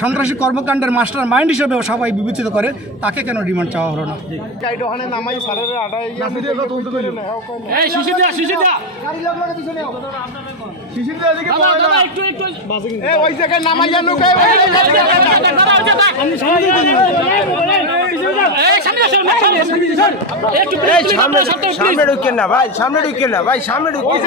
সন্ত্রাসী কর্মকাণ্ডের master mind হিসেবে সবাই বিবেচিত করে তাকে কেন রিমান্ড চাওয়া হলো না ওই জায়গায় নামাই জানো সামনে ঢুকেন না ভাই সামনে ঢুকেন না ভাই সামনে ঢুকেন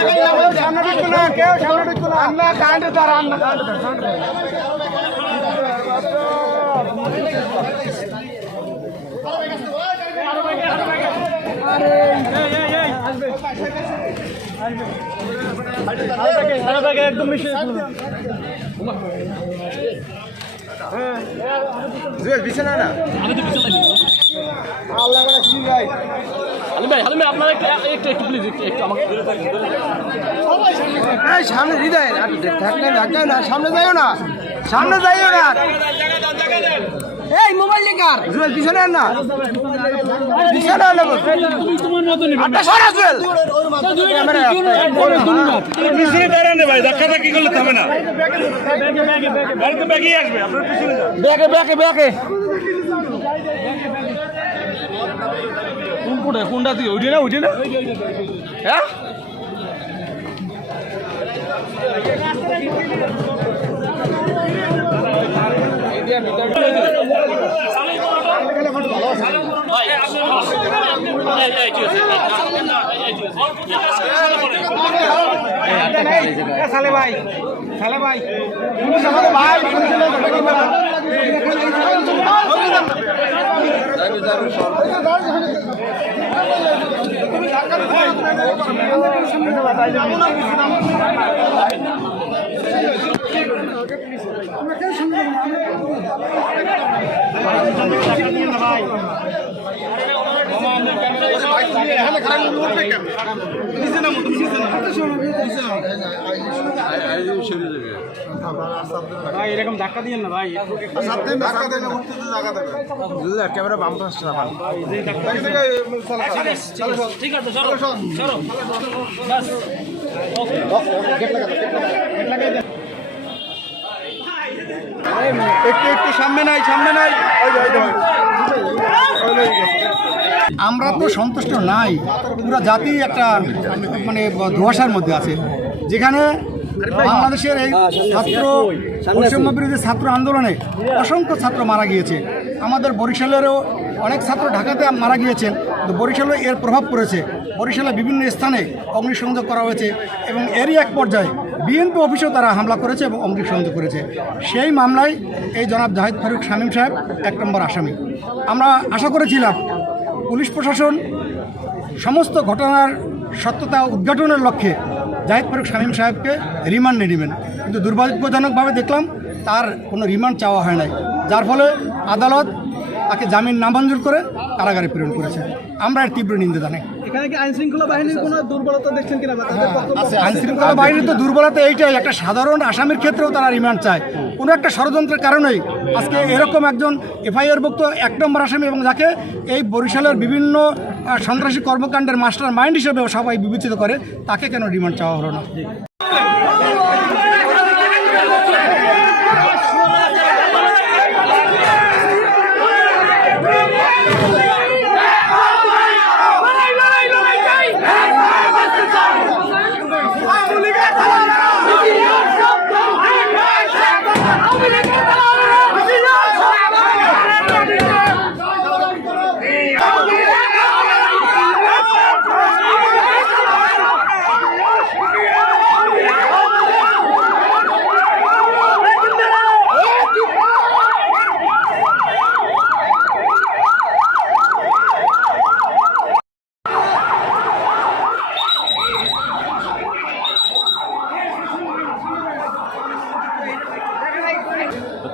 বিছানা না আমি তো পিছনে আলম ভাই আলম ভাই আপনারা একটু একটু একটু প্লিজ একটু আমাকে। এই সামনে হৃদয় ঢাকা ঢাকা না সামনে যাইও না সামনে যাইও না। এই মোবাইল কার? জুয়েল পিছনে আন না। পিছনে আন না তুমি তোমার মতো নিবে আটটা সরা জুয়েল। পিছনে দাঁড়ান ভাই ধাক্কা ধাক্কি করলে থামে না। গাড়ি তো ব্যাগেই আসবে আপনার পিছনে যান। ব্যাকে ব্যাকে কোন কোনটা তুই ওইটা না ওইটা না? হ্যাঁ? ভাই, এই, ঠিক আছে। কেন সঙ্গে আছে। ভাই এরকম ধাক্কা না ভাই। ক্যামেরা বাম পাশে রাখান ঠিক আছে চলো একটু একটু সামনে নাই সামনে নাই। আমরা তো সন্তুষ্ট নাই। পুরো জাতি একটা মানে ধোয়াশার মধ্যে আছে। যেখানে বাংলাদেশের এই ছাত্র, বৈষম্য বিরোধী ছাত্র আন্দোলনে অসংখ্য ছাত্র মারা গিয়েছে। আমাদের বরিশালেরও অনেক ছাত্র ঢাকাতে মারা গিয়েছেন। বরিশালে এর প্রভাব পড়েছে। বরিশালে বিভিন্ন স্থানে অগ্নিসংযোগ করা হয়েছে এবং এরই এক পর্যায়ে বিএনপি অফিসেও তারা হামলা করেছে এবং অগ্নিসংযোগ করেছে। সেই মামলায় এই জনাব জাহিদ ফারুক শামীম সাহেব এক নম্বর আসামি। আমরা আশা করেছিলাম পুলিশ প্রশাসন সমস্ত ঘটনার সত্যতা উদ্ঘাটনের লক্ষ্যে জাহিদ ফারুক শামীম সাহেবকে রিমান্ডে নেবেন। কিন্তু দুর্ভাগ্যজনকভাবে দেখলাম তার কোনো রিমান্ড চাওয়া হয় নাই। যার ফলে আদালত তাকে জামিন নামঞ্জুর করে কারাগারে প্রেরণ করেছে। আমরা এর তীব্র নিন্দা জানাই। এখানে কি আইন শৃঙ্খলা বাহিনীর কোনো দুর্বলতা দেখছেন কিনা বা তাদের আইন শৃঙ্খলা বাহিনীর তো দুর্বলতা এইটাই একটা সাধারণ আসামির ক্ষেত্রেও তারা রিমান্ড চায়। কোনো একটা ষড়যন্ত্রের কারণেই। আজকে এরকম একজন এফআইআর ভুক্ত এক নম্বর আসামি এবং যাকে এই বরিশালের বিভিন্ন সন্ত্রাসী কর্মকাণ্ডের মাস্টার মাইন্ড হিসেবে সবাই বিবেচিত করে তাকে কেন রিমান্ড চাওয়া হলো না?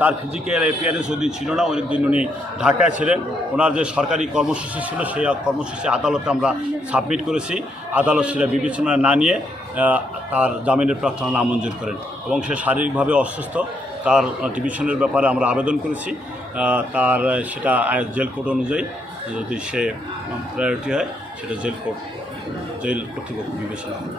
তার ফিজিক্যাল অ্যাপিয়ারেন্স ওই দিন ছিল না ওই দিন উনি ঢাকায় ছিলেন, ওনার যে সরকারি কর্মসূচি ছিল, সেই কর্মসূচি আদালতে আমরা সাবমিট করেছি। আদালত সেটা বিবেচনা না নিয়ে তার জামিনের প্রার্থনা নামঞ্জুর করেন এবং সে শারীরিকভাবে অসুস্থ। তার ডিভিশনের ব্যাপারে আমরা আবেদন করেছি। তার সেটা জেল কোড অনুযায়ী যদি সে প্রায়োরিটি হয়, সেটা জেল কোড জেল কর্তৃপক্ষ বিবেচনা হবে।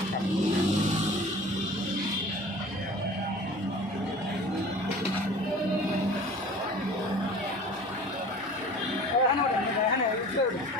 哎，河南的，河南的。